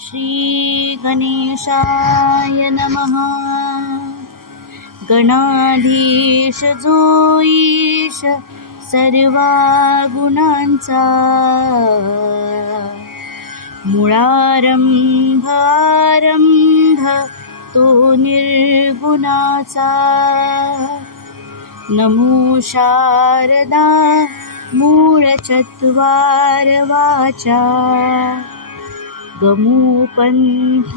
श्री गणेशाय नमः। गणाधीश जो ईश सर्वा गुणांचा, मुळारंभ आरंभ तो निर्गुणाचा। नमो शारदा मूळ चत्वार वाचा, गमू पंथानंत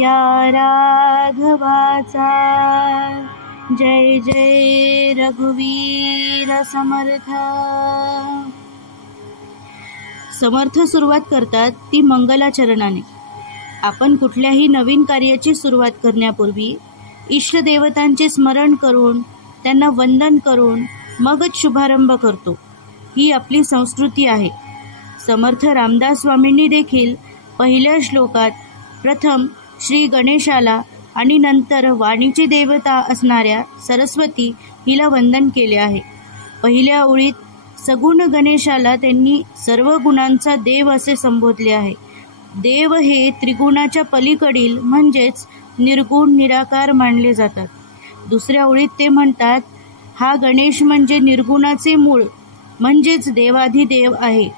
या राघवाचा। जय जय रघुवीर समर्थ। समर्थ सुरुवात करतात ती मंगलाचरणाने। आपण कुठल्याही नवीन कार्याची सुरुवात करण्यापूर्वी इष्टदेवतांचे स्मरण करून त्यांना वंदन करून मगच शुभारंभ करतो। ही आपली संस्कृती आहे। समर्थ रामदास स्वामींनी देखील पहिल्या श्लोकात प्रथम श्री गणेशाला आणि नंतर वाणीची देवता असणाऱ्या सरस्वती हिला वंदन केले आहे। पहिल्या ओळीत सगुण गणेशाला त्यांनी सर्व गुणांचा देव असे संबोधले आहे। देव हे त्रिगुणाच्या पलीकडील म्हणजेच निर्गुण निराकार मानले जातात। दुसऱ्या ओळीत ते म्हणतात, हा गणेश म्हणजे निर्गुणाचे मूळ म्हणजेच देवाधिदेव आहे।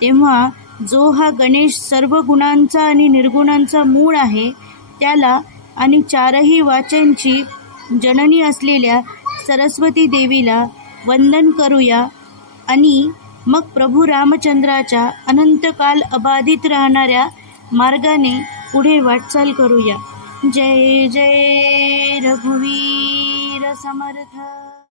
तेव्हा जो हा गणेश सर्व गुणांचा आणि निर्गुणांचा मूळ आहे त्याला आणि चारही वाचांची जननी असलेल्या सरस्वती देवीला वंदन करूया आणि मग प्रभू रामचंद्राच्या अनंतकाल अबाधित राहणाऱ्या मार्गाने पुढे वाटचाल करूया। जय जय रघुवीर समर्थ।